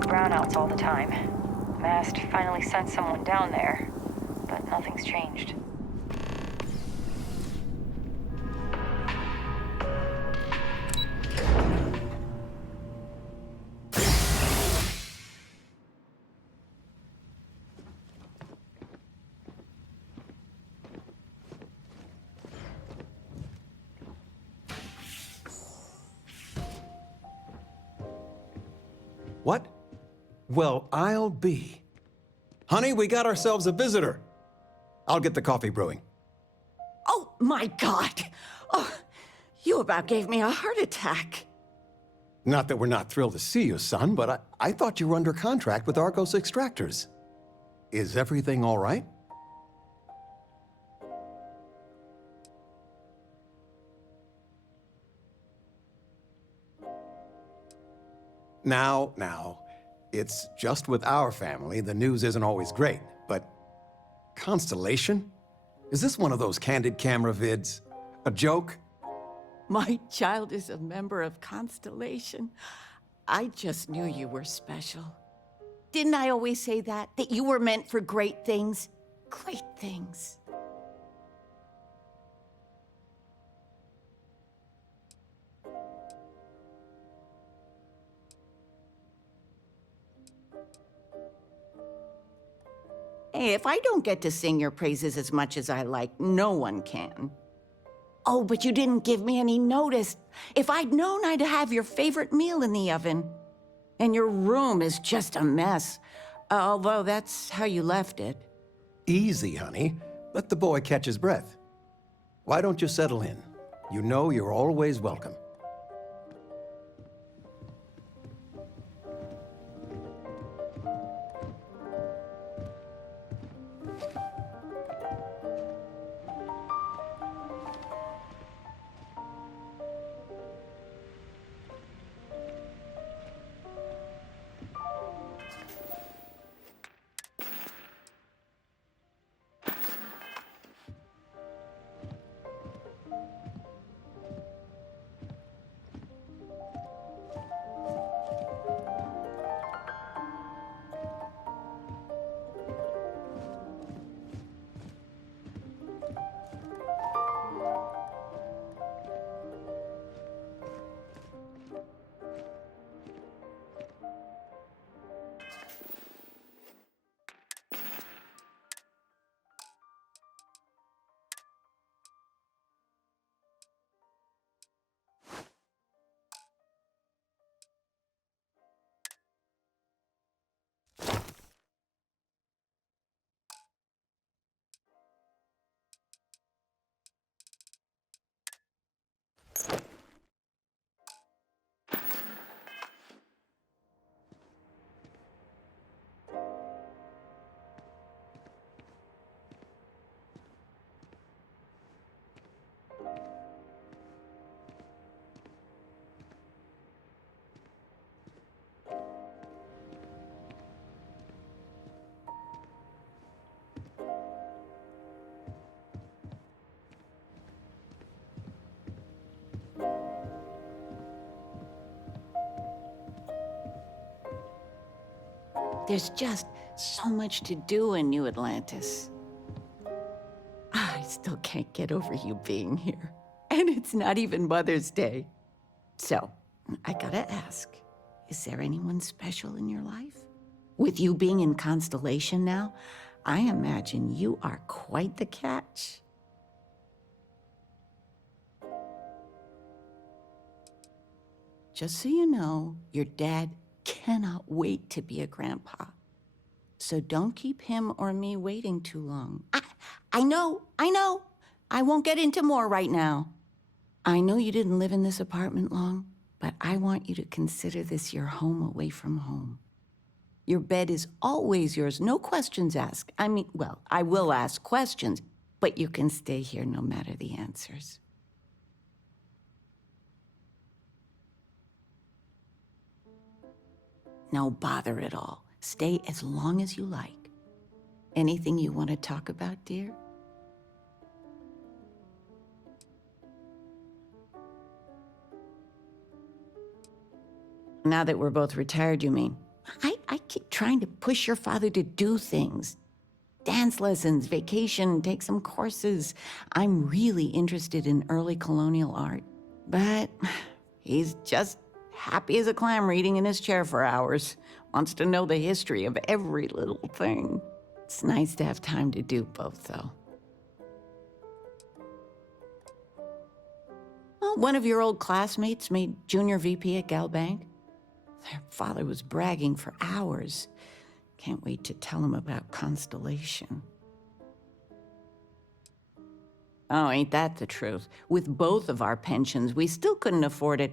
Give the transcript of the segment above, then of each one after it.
big brownouts all the time. Mast finally sent someone down there, but nothing's changed. What? Well, I'll be. Honey, we got ourselves a visitor. I'll get the coffee brewing. Oh, my God! Oh, you about gave me a heart attack. Not that we're not thrilled to see you, son, but I thought you were under contract with Argos Extractors. Is everything all right? Now, it's just with our family, the news isn't always great, but Constellation? Is this one of those candid camera vids? A joke? My child is a member of Constellation. I just knew you were special. Didn't I always say that? That you were meant for great things? Great things. Hey, if I don't get to sing your praises as much as I like, no one can. Oh, but you didn't give me any notice. If I'd known, I'd have your favorite meal in the oven. And your room is just a mess. Although that's how you left it. Easy, honey. Let the boy catch his breath. Why don't you settle in? You know you're always welcome. There's just so much to do in New Atlantis. I still can't get over you being here. And it's not even Mother's Day. So, I gotta ask, is there anyone special in your life? With you being in Constellation now, I imagine you are quite the catch. Just so you know, your dad cannot wait to be a grandpa. So don't keep him or me waiting too long. I know. I won't get into more right now. I know you didn't live in this apartment long, but I want you to consider this your home away from home. Your bed is always yours, no questions asked. I mean, well, I will ask questions, but you can stay here no matter the answers. No bother at all. Stay as long as you like. Anything you want to talk about, dear? Now that we're both retired, you mean? I keep trying to push your father to do things. Dance lessons, vacation, take some courses. I'm really interested in early colonial art. But he's just happy as a clam reading in his chair for hours. Wants to know the history of every little thing. It's nice to have time to do both, though. Well, one of your old classmates made junior VP at Gal Bank. Their father was bragging for hours. Can't wait to tell him about Constellation. Oh, ain't that the truth? With both of our pensions, we still couldn't afford it.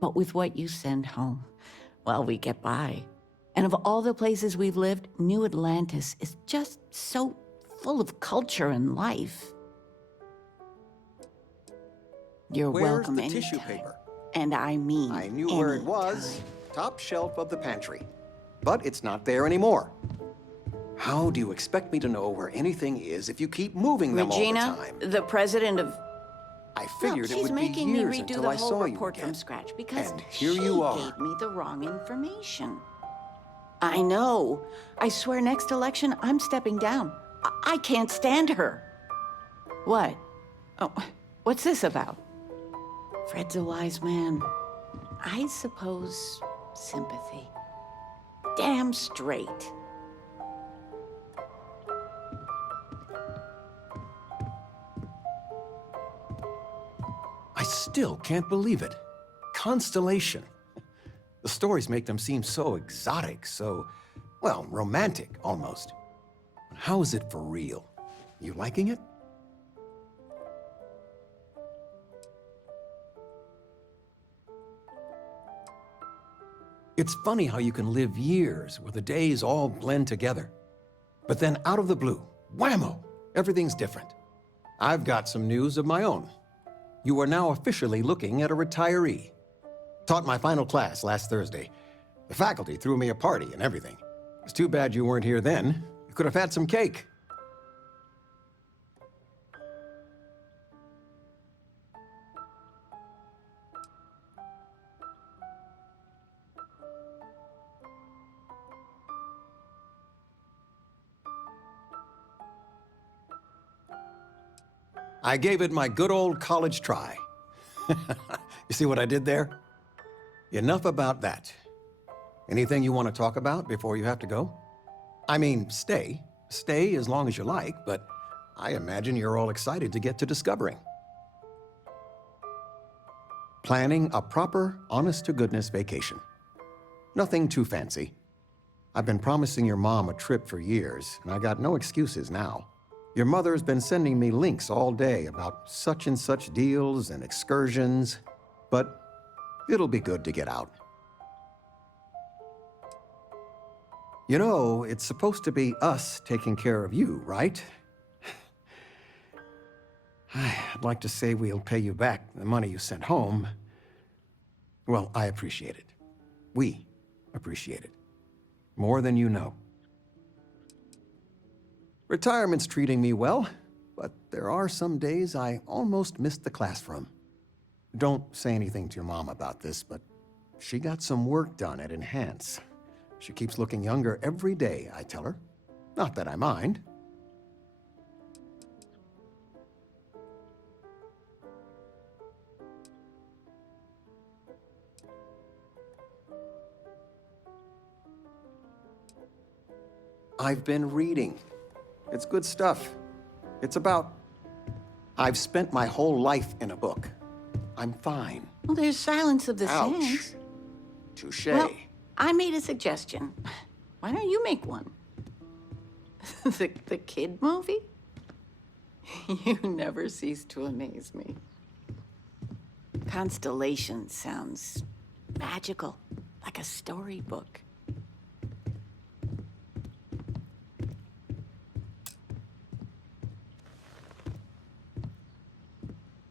But with what you send home, well, we get by. And of all the places we've lived, New Atlantis is just so full of culture and life. You're Where's welcome the anytime. tissue paper? And I mean I knew where it was. anytime. Top shelf of the pantry. But it's not there anymore. How do you expect me to know where anything is if you keep moving them Regina, all the time? the president of... I figured Well, it would be she's making me years redo until the I whole saw you report again. from scratch because And here she you are. gave me the wrong information. I know. I swear next election, I'm stepping down. I can't stand her. What? Oh, what's this about? Fred's a wise man. I suppose sympathy. Damn straight. I still can't believe it. Constellation. The stories make them seem so exotic, so, well, romantic almost. How is it for real? You liking it? It's funny how you can live years where the days all blend together. But then out of the blue, whammo, everything's different. I've got some news of my own. You are now officially looking at a retiree. Taught my final class last Thursday. The faculty threw me a party and everything. It's too bad you weren't here then. You could have had some cake. I gave it my good old college try. You see what I did there? Enough about that. Anything you want to talk about before you have to go? I mean, stay. Stay as long as you like, but I imagine you're all excited to get to discovering. Planning a proper, honest-to-goodness vacation. Nothing too fancy. I've been promising your mom a trip for years, and I got no excuses now. Your mother's been sending me links all day about such and such deals and excursions, but it'll be good to get out. You know, it's supposed to be us taking care of you, right? I'd like to say we'll pay you back the money you sent home. Well, I appreciate it. We appreciate it. More than you know. Retirement's treating me well, but there are some days I almost missed the class from. Don't say anything to your mom about this, but she got some work done at Enhance. She keeps looking younger every day, I tell her. Not that I mind. I've been reading. It's good stuff. It's about... I've spent my whole life in a book. I'm fine. Well, there's Silence of the Ouch. Sands. Touche. Well, I made a suggestion. Why don't you make one? the kid movie? You never cease to amaze me. Constellation sounds magical, like a storybook.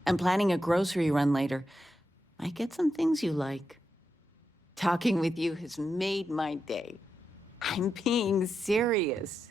I'm planning a grocery run later. Might get some things you like. Talking with you has made my day. I'm being serious.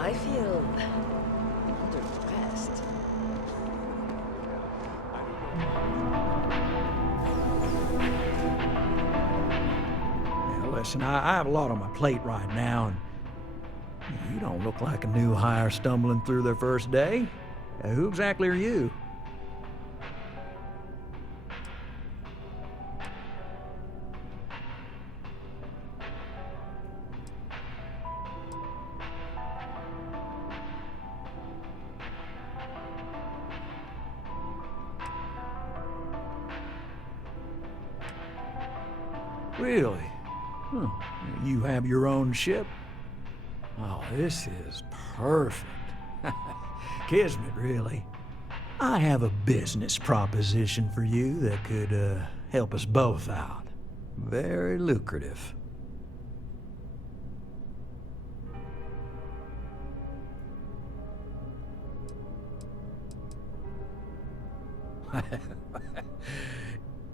I feel underdressed. Now, listen, I have a lot on my plate right now, and you don't look like a new hire stumbling through their first day. Who exactly are you? Really? Huh. You have your own ship? Oh, this is perfect. Kismet, really. I have a business proposition for you that could help us both out. Very lucrative.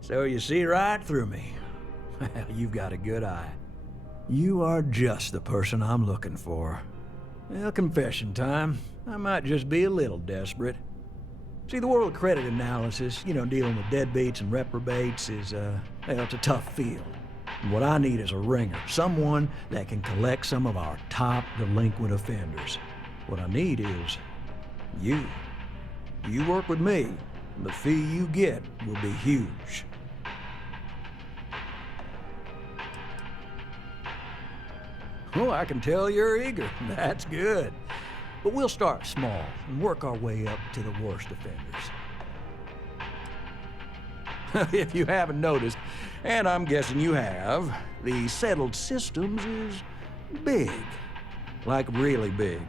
So you see right through me. You've got a good eye. You are just the person I'm looking for. Well, confession time. I might just be a little desperate. See, the world of credit analysis, dealing with deadbeats and reprobates is, it's a tough field. And what I need is a ringer, someone that can collect some of our top delinquent offenders. What I need is you. You work with me, and the fee you get will be huge. Oh, I can tell you're eager. That's good. But we'll start small and work our way up to the worst offenders. If you haven't noticed, and I'm guessing you have, the settled systems is big. Like really big.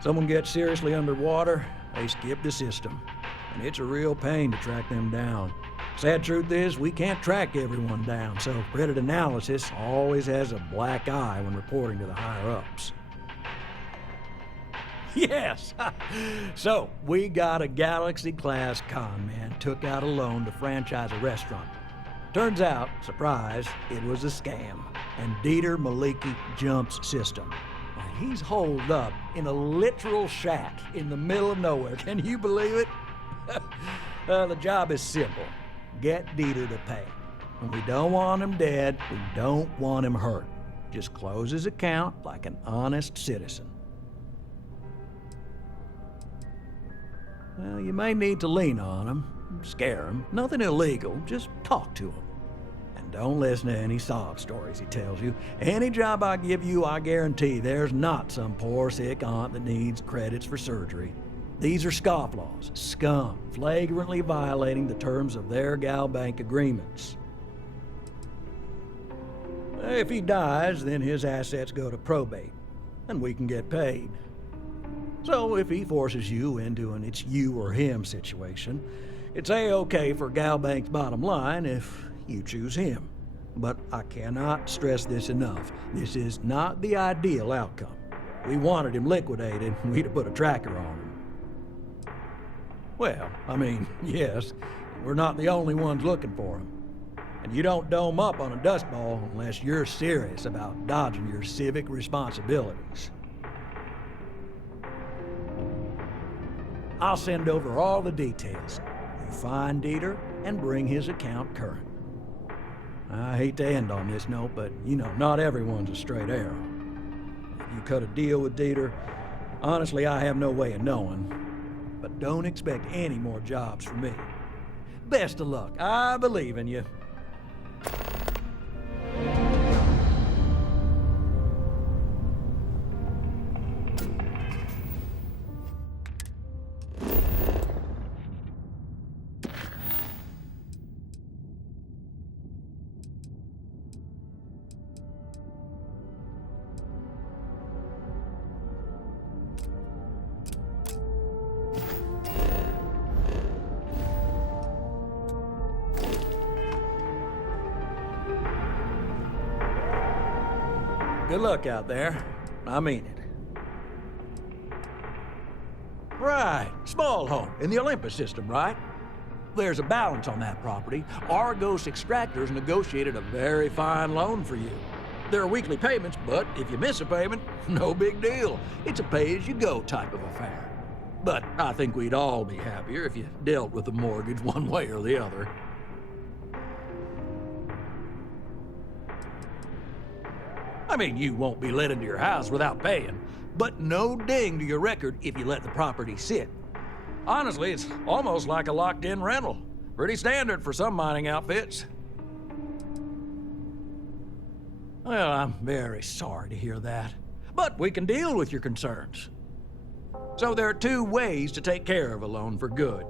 Someone gets seriously underwater, they skip the system. And it's a real pain to track them down. Sad truth is, we can't track everyone down, so credit analysis always has a black eye when reporting to the higher-ups. Yes! So, we got a Galaxy-class con man took out a loan to franchise a restaurant. Turns out, surprise, it was a scam, and Dieter Maliki jumps system. Now, he's holed up in a literal shack in the middle of nowhere. Can you believe it? The job is simple. Get Dieter to pay. And we don't want him dead, we don't want him hurt. Just close his account like an honest citizen. Well, you may need to lean on him, scare him. Nothing illegal, just talk to him. And don't listen to any sob stories he tells you. Any job I give you, I guarantee there's not some poor sick aunt that needs credits for surgery. These are scofflaws, scum, flagrantly violating the terms of their gal bank agreements. If he dies, then his assets go to probate, and we can get paid. So if he forces you into an it's you or him situation, it's A-okay for gal bank's bottom line if you choose him. But I cannot stress this enough. This is not the ideal outcome. We wanted him liquidated, we'd have put a tracker on him. Well, I mean, yes, we're not the only ones looking for him. And you don't dome up on a dust ball unless you're serious about dodging your civic responsibilities. I'll send over all the details. You find Dieter and bring his account current. I hate to end on this note, but not everyone's a straight arrow. If you cut a deal with Dieter, honestly, I have no way of knowing. But don't expect any more jobs from me. Best of luck. I believe in you. Good luck out there. I mean it. Right, small home in the Olympus system, right? There's a balance on that property. Argos Extractors negotiated a very fine loan for you. There are weekly payments, but if you miss a payment, no big deal. It's a pay-as-you-go type of affair. But I think we'd all be happier if you dealt with the mortgage one way or the other. I mean, you won't be let into your house without paying, but no ding to your record if you let the property sit. Honestly, it's almost like a locked-in rental. Pretty standard for some mining outfits. Well, I'm very sorry to hear that, but we can deal with your concerns. So there are two ways to take care of a loan for good.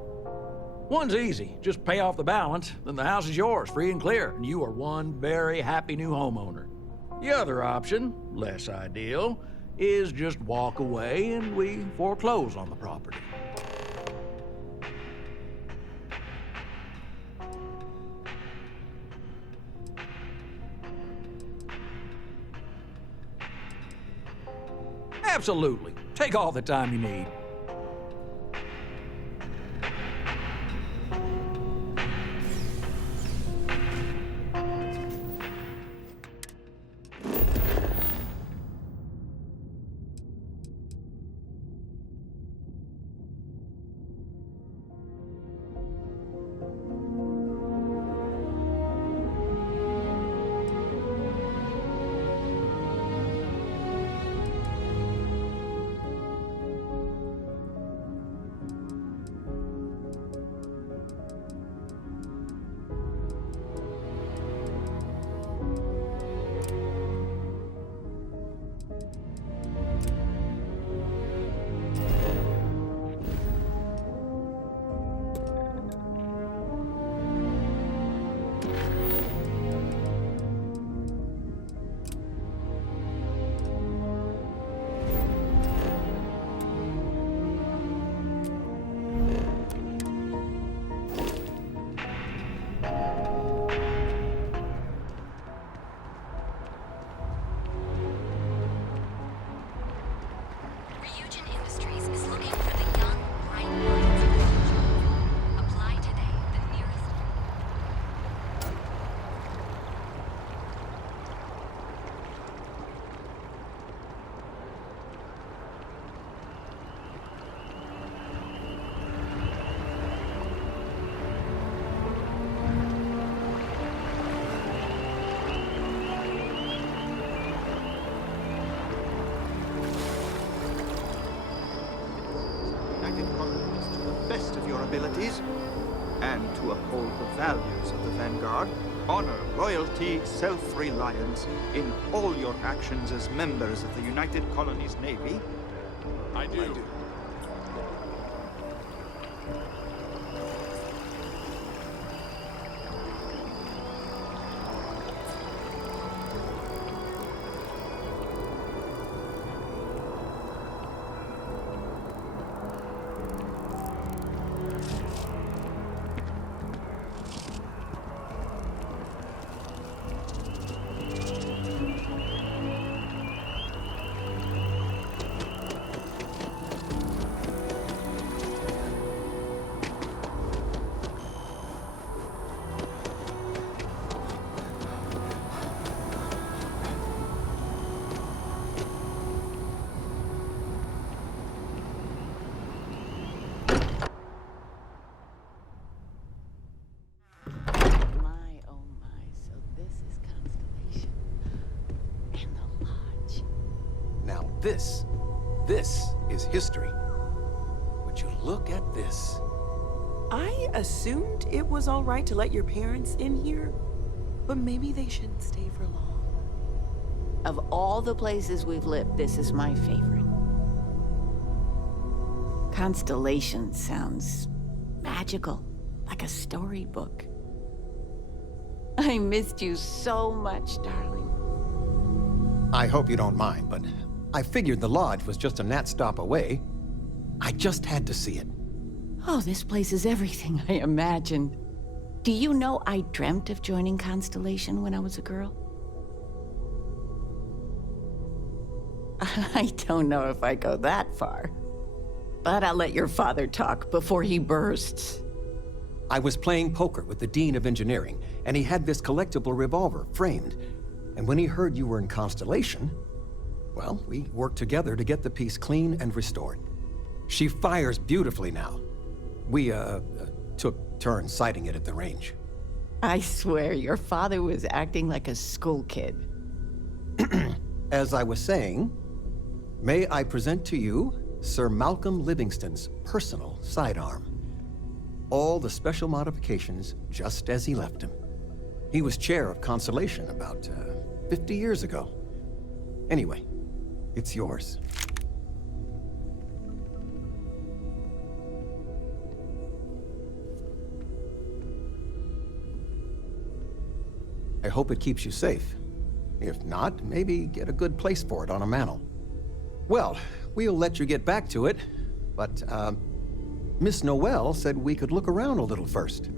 One's easy, just pay off the balance, then the house is yours, free and clear, and you are one very happy new homeowner. The other option, less ideal, is just walk away and we foreclose on the property. Absolutely. Take all the time you need. And to uphold the values of the Vanguard, honor loyalty, self-reliance in all your actions as members of the United Colonies Navy. I do. This is history. Would you look at this? I assumed it was all right to let your parents in here, but maybe they shouldn't stay for long. Of all the places we've lived, this is my favorite. Constellation sounds magical, like a storybook. I missed you so much, darling. I hope you don't mind, but I figured the lodge was just a gnat stop away. I just had to see it. Oh, this place is everything I imagined. Do you know I dreamt of joining Constellation when I was a girl? I don't know if I go that far. But I'll let your father talk before he bursts. I was playing poker with the Dean of Engineering, and he had this collectible revolver framed. And when he heard you were in Constellation, well, we worked together to get the piece clean and restored. She fires beautifully now. We, took turns sighting it at the range. I swear, your father was acting like a school kid. As I was saying, may I present to you Sir Malcolm Livingston's personal sidearm. All the special modifications just as he left him. He was chair of Constellation about 50 years ago. Anyway, it's yours. I hope it keeps you safe. If not, maybe get a good place for it on a mantle. Well, we'll let you get back to it, but, Miss Noel said we could look around a little first.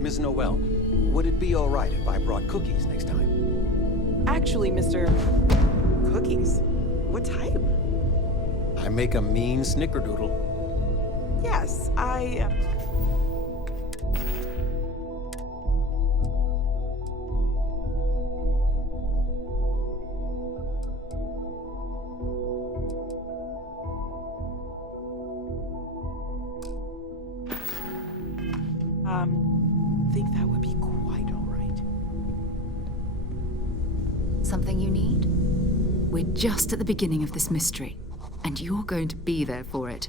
Miss Noel, would it be all right if I brought cookies next time? Actually, Mr. Cookies? What type? I make a mean snickerdoodle. Yes, think that would be quite all right. Something you need? We're just at the beginning of this mystery, and you're going to be there for it.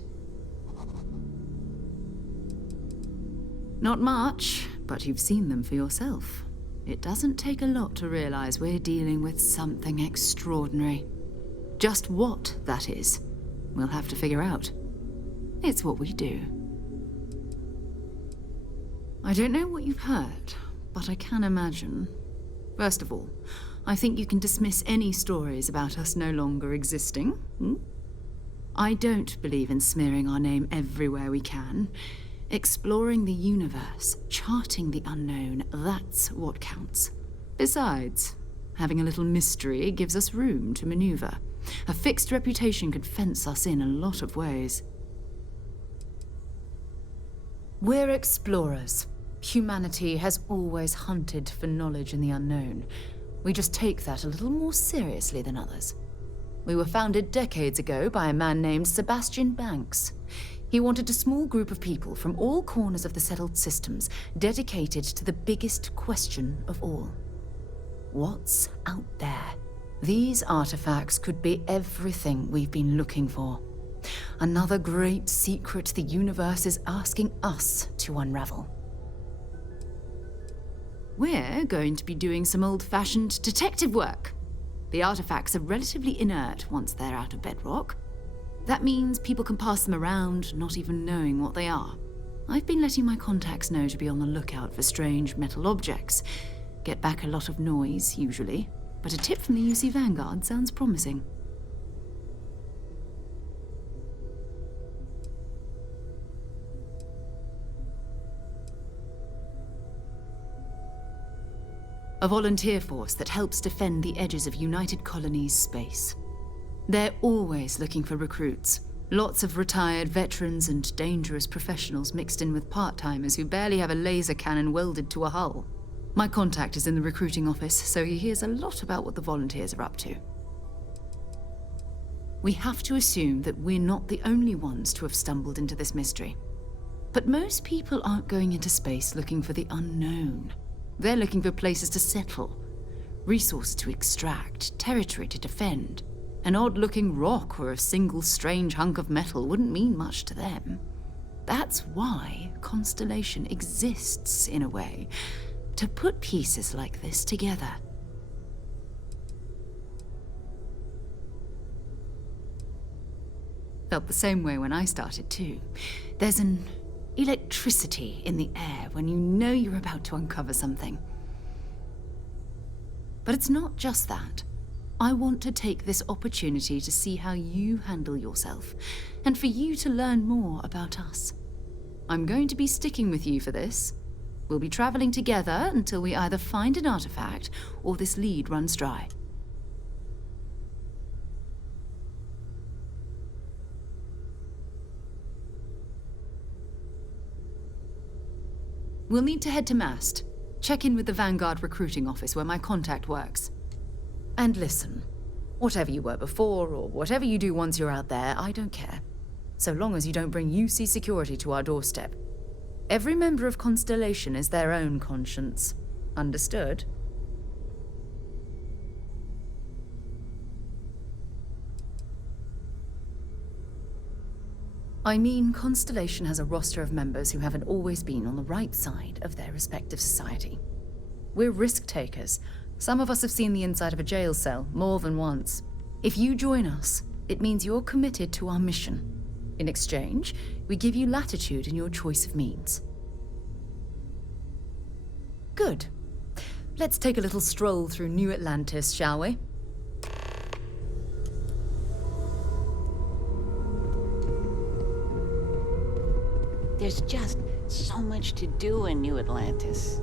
Not much, but you've seen them for yourself. It doesn't take a lot to realize we're dealing with something extraordinary. Just what that is, we'll have to figure out. It's what we do. I don't know what you've heard, but I can imagine. First of all, I think you can dismiss any stories about us no longer existing. I don't believe in smearing our name everywhere we can. Exploring the universe, charting the unknown, that's what counts. Besides, having a little mystery gives us room to maneuver. A fixed reputation could fence us in a lot of ways. We're explorers. Humanity has always hunted for knowledge in the unknown. We just take that a little more seriously than others. We were founded decades ago by a man named Sebastian Banks. He wanted a small group of people from all corners of the settled systems dedicated to the biggest question of all. What's out there? These artifacts could be everything we've been looking for. Another great secret the universe is asking us to unravel. We're going to be doing some old-fashioned detective work. The artifacts are relatively inert once they're out of bedrock. That means people can pass them around, not even knowing what they are. I've been letting my contacts know to be on the lookout for strange metal objects. Get back a lot of noise, usually, but a tip from the UC Vanguard sounds promising. A volunteer force that helps defend the edges of United Colonies space. They're always looking for recruits. Lots of retired veterans and dangerous professionals mixed in with part-timers who barely have a laser cannon welded to a hull. My contact is in the recruiting office, so he hears a lot about what the volunteers are up to. We have to assume that we're not the only ones to have stumbled into this mystery. But most people aren't going into space looking for the unknown. They're looking for places to settle, resources to extract, territory to defend. An odd-looking rock or a single strange hunk of metal wouldn't mean much to them. That's why Constellation exists, in a way, to put pieces like this together. Felt the same way when I started, too. There's an electricity in the air when you know you're about to uncover something. But it's not just that. I want to take this opportunity to see how you handle yourself, and for you to learn more about us. I'm going to be sticking with you for this. We'll be traveling together until we either find an artifact or this lead runs dry. We'll need to head to Mast. Check in with the Vanguard recruiting office where my contact works. And listen, whatever you were before, or whatever you do once you're out there, I don't care. So long as you don't bring UC security to our doorstep. Every member of Constellation is their own conscience. Understood? I mean, Constellation has a roster of members who haven't always been on the right side of their respective society. We're risk takers. Some of us have seen the inside of a jail cell more than once. If you join us, it means you're committed to our mission. In exchange, we give you latitude in your choice of means. Good. Let's take a little stroll through New Atlantis, shall we? There's just so much to do in New Atlantis.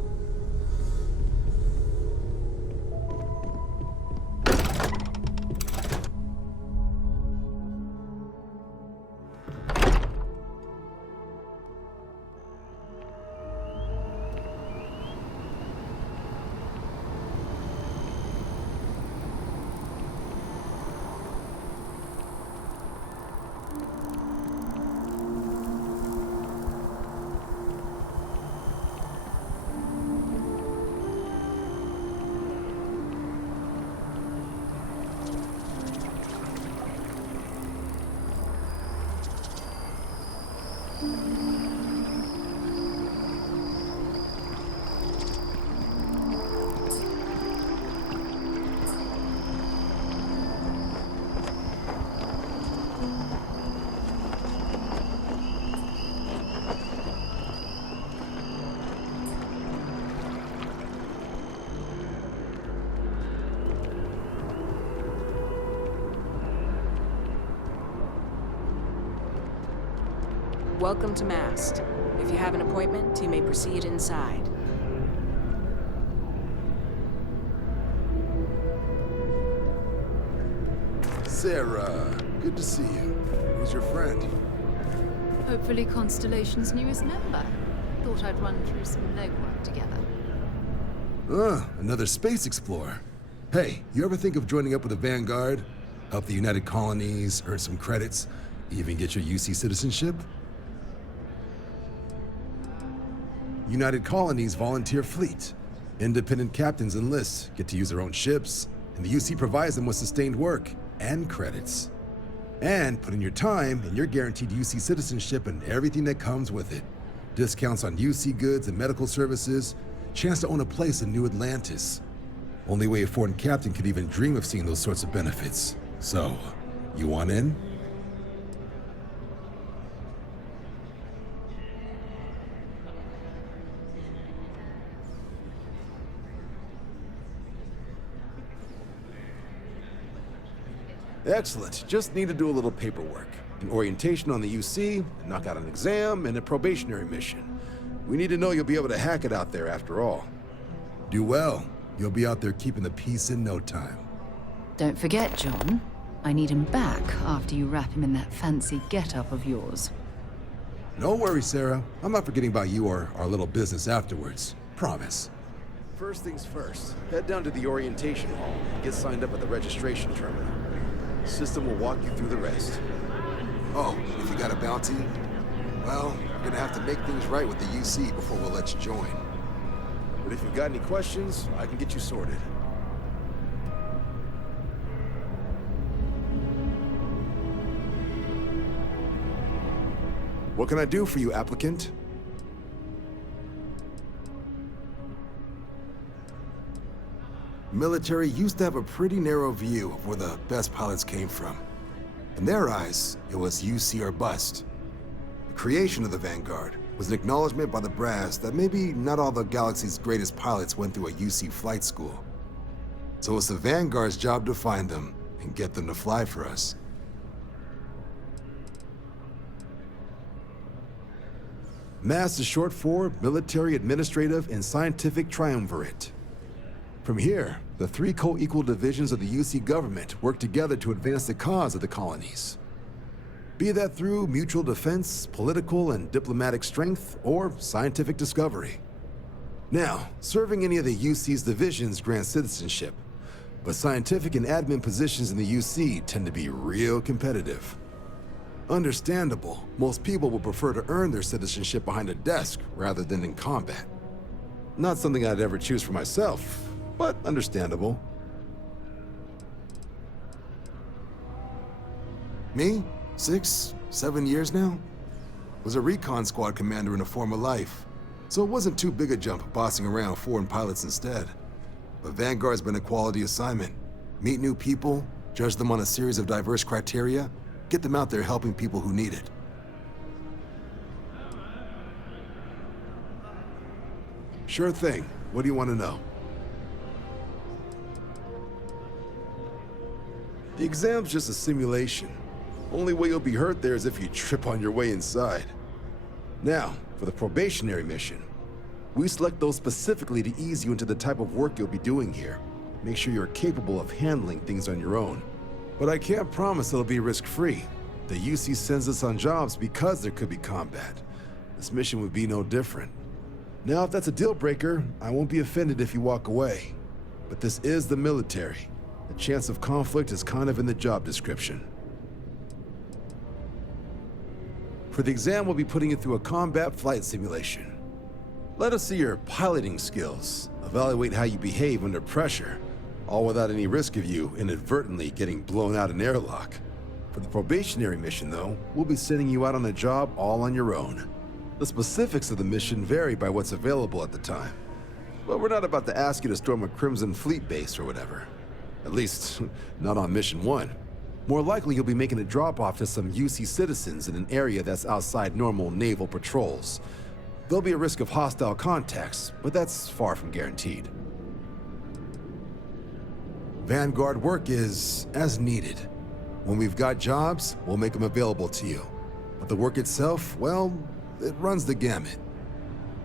Welcome to Mast. If you have an appointment, you may proceed inside. Sarah, good to see you. Who's your friend? Hopefully Constellation's newest member. Thought I'd run through some legwork together. Another space explorer. Hey, you ever think of joining up with the Vanguard? Help the United Colonies, earn some credits, even get your UC citizenship? United Colonies volunteer fleet. Independent captains enlist, get to use their own ships, and the UC provides them with sustained work and credits. And put in your time, and you're guaranteed UC citizenship and everything that comes with it. Discounts on UC goods and medical services, chance to own a place in New Atlantis. Only way a foreign captain could even dream of seeing those sorts of benefits. So, you want in? Excellent. Just need to do a little paperwork. An orientation on the UC, knock out an exam, and a probationary mission. We need to know you'll be able to hack it out there after all. Do well. You'll be out there keeping the peace in no time. Don't forget, John. I need him back after you wrap him in that fancy get-up of yours. No worries, Sarah. I'm not forgetting about you or our little business afterwards. Promise. First things first. Head down to the orientation hall and get signed up at the registration terminal. The system will walk you through the rest. Oh, if you got a bounty? Well, you're gonna have to make things right with the UC before we'll let you join. But if you've got any questions, I can get you sorted. What can I do for you, applicant? Military used to have a pretty narrow view of where the best pilots came from. In their eyes, it was UC or bust. The creation of the Vanguard was an acknowledgement by the brass that maybe not all the galaxy's greatest pilots went through a UC flight school. So it's the Vanguard's job to find them and get them to fly for us. MAST is short for Military, Administrative, and Scientific Triumvirate. From here, the three co-equal divisions of the UC government work together to advance the cause of the colonies. Be that through mutual defense, political and diplomatic strength, or scientific discovery. Now, serving any of the UC's divisions grants citizenship, but scientific and admin positions in the UC tend to be real competitive. Understandable, most people will prefer to earn their citizenship behind a desk rather than in combat. Not something I'd ever choose for myself, but understandable. Me? 6, 7 years now? Was a recon squad commander in a former life, so it wasn't too big a jump bossing around foreign pilots instead. But Vanguard's been a quality assignment. Meet new people, judge them on a series of diverse criteria, get them out there helping people who need it. Sure thing. What do you want to know? The exam's just a simulation. Only way you'll be hurt there is if you trip on your way inside. Now, for the probationary mission. We select those specifically to ease you into the type of work you'll be doing here. Make sure you're capable of handling things on your own. But I can't promise it'll be risk-free. The UC sends us on jobs because there could be combat. This mission would be no different. Now, if that's a deal breaker, I won't be offended if you walk away. But this is the military. The chance of conflict is kind of in the job description. For the exam, we'll be putting you through a combat flight simulation. Let us see your piloting skills, evaluate how you behave under pressure, all without any risk of you inadvertently getting blown out an airlock. For the probationary mission, though, we'll be sending you out on a job all on your own. The specifics of the mission vary by what's available at the time. But we're not about to ask you to storm a Crimson Fleet base or whatever. At least, not on Mission 1. More likely, you'll be making a drop-off to some UC citizens in an area that's outside normal naval patrols. There'll be a risk of hostile contacts, but that's far from guaranteed. Vanguard work is as needed. When we've got jobs, we'll make them available to you. But the work itself, well, it runs the gamut.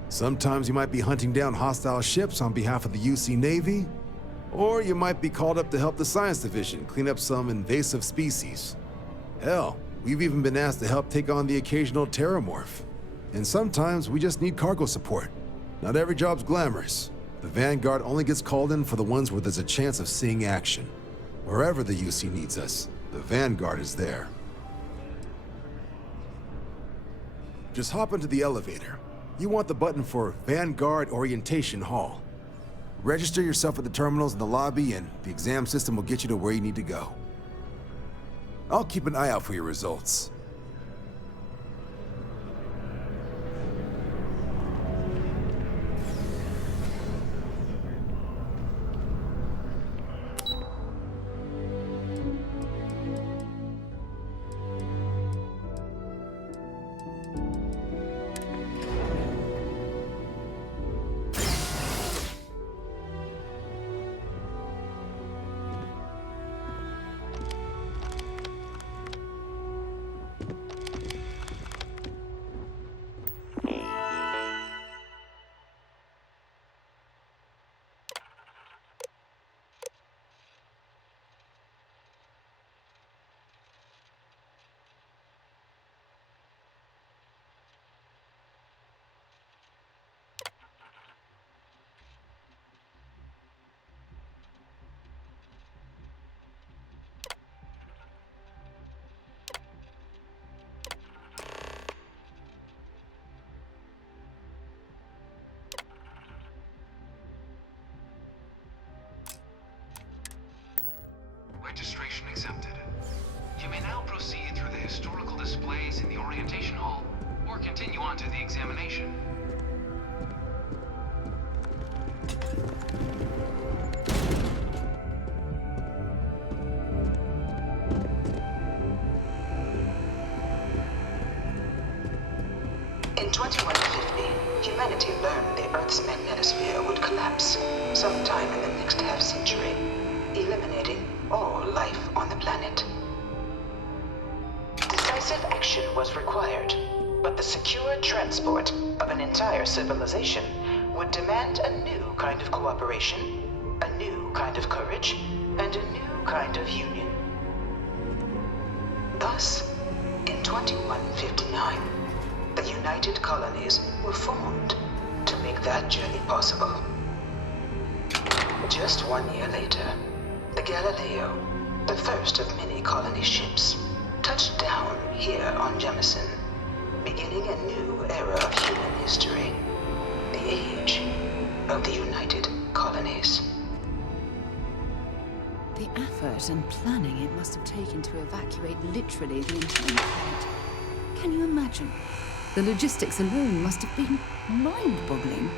Sometimes you might be hunting down hostile ships on behalf of the UC Navy, or you might be called up to help the Science Division clean up some invasive species. Hell, we've even been asked to help take on the occasional terramorph. And sometimes we just need cargo support. Not every job's glamorous. The Vanguard only gets called in for the ones where there's a chance of seeing action. Wherever the UC needs us, the Vanguard is there. Just hop into the elevator. You want the button for Vanguard Orientation Hall. Register yourself at the terminals in the lobby and the exam system will get you to where you need to go. I'll keep an eye out for your results. Registration accepted. You may now proceed through the historical displays in the orientation hall, or continue on to the examination. In 2150, humanity learned the Earth's magnetosphere would collapse sometime in the next half-century, eliminating all life on the planet. Decisive action was required, but the secure transport of an entire civilization would demand a new kind of cooperation, a new kind of courage, and a new kind of union. Thus, in 2159, the United Colonies were formed to make make that journey possible. Just 1 year later, the Galileo, the first of many colony ships, touched down here on Jemison, beginning a new era of human history, the age of the United Colonies. The effort and planning it must have taken to evacuate literally the entire planet. Can you imagine? The logistics alone must have been mind-boggling.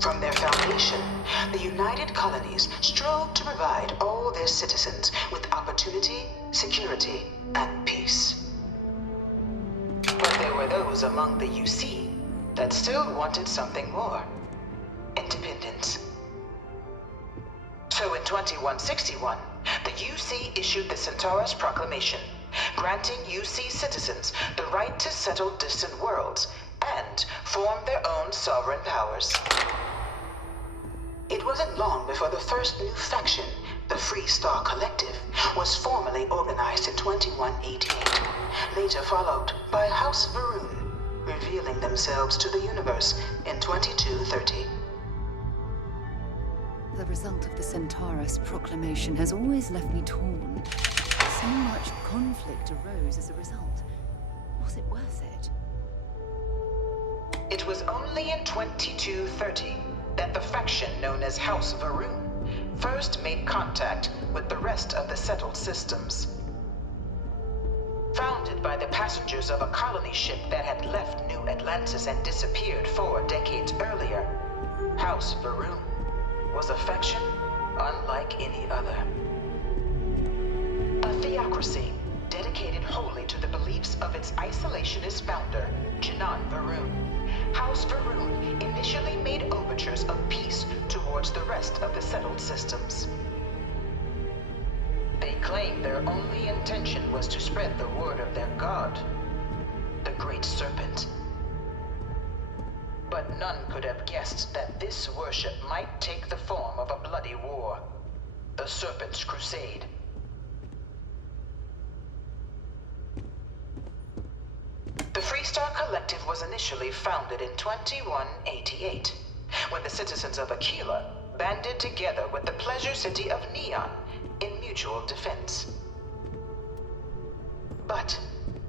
From their foundation, the United Colonies strove to provide all their citizens with opportunity, security, and peace. But there were those among the UC that still wanted something more: independence. So in 2161, the UC issued the Centaurus Proclamation, granting UC citizens the right to settle distant worlds and form their own sovereign powers. It wasn't long before the first new faction, the Free Star Collective, was formally organized in 2188, later followed by House Varun, revealing themselves to the universe in 2230. The result of the Centaurus Proclamation has always left me torn. So much conflict arose as a result. Was it worth it? It was only in 2230 that the faction known as House Varun first made contact with the rest of the settled systems. Founded by the passengers of a colony ship that had left New Atlantis and disappeared 4 decades earlier, House Varun was a faction unlike any other. A theocracy dedicated wholly to the beliefs of its isolationist founder, Janan Varun. House Varun initially made overtures of peace towards the rest of the settled systems. They claimed their only intention was to spread the word of their god, the Great Serpent. But none could have guessed that this worship might take the form of a bloody war, the Serpent's Crusade. The Freestar Collective was initially founded in 2188, when the citizens of Aquila banded together with the pleasure city of Neon in mutual defense. But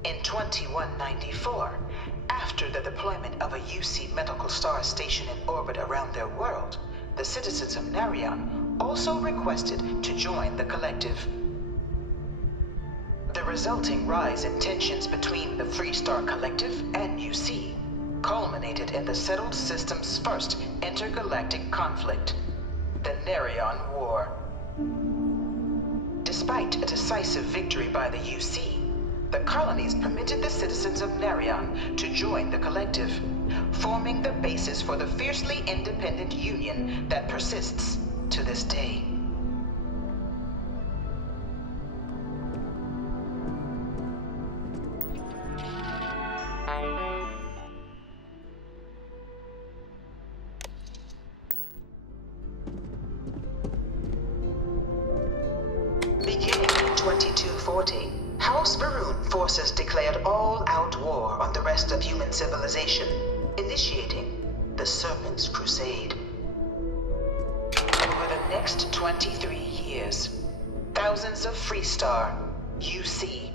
in 2194, after the deployment of a UC medical star station in orbit around their world, the citizens of Narion also requested to join the collective. The resulting rise in tensions between the Freestar Collective and UC culminated in the settled system's first intergalactic conflict, the Narion War. Despite a decisive victory by the UC, the colonies permitted the citizens of Narion to join the collective, forming the basis for the fiercely independent union that persists to this day. Beginning in 2240, House Varun forces declared all-out war on the rest of human civilization, initiating the Serpent's Crusade. Over the next 23 years, thousands of Freestar, UC,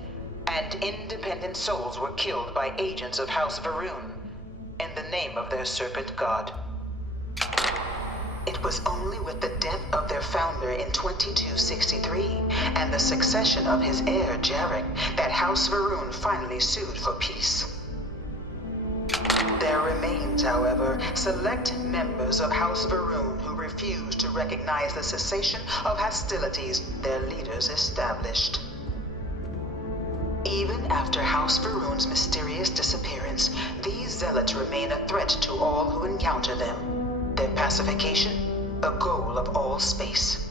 and independent souls were killed by agents of House Varun in the name of their serpent god. It was only with the death of their founder in 2263 and the succession of his heir, Jarek, that House Varun finally sued for peace. There remains, however, select members of House Varun who refuse to recognize the cessation of hostilities their leaders established. Even after House Varun's mysterious disappearance, these zealots remain a threat to all who encounter them. Their pacification, a goal of all space.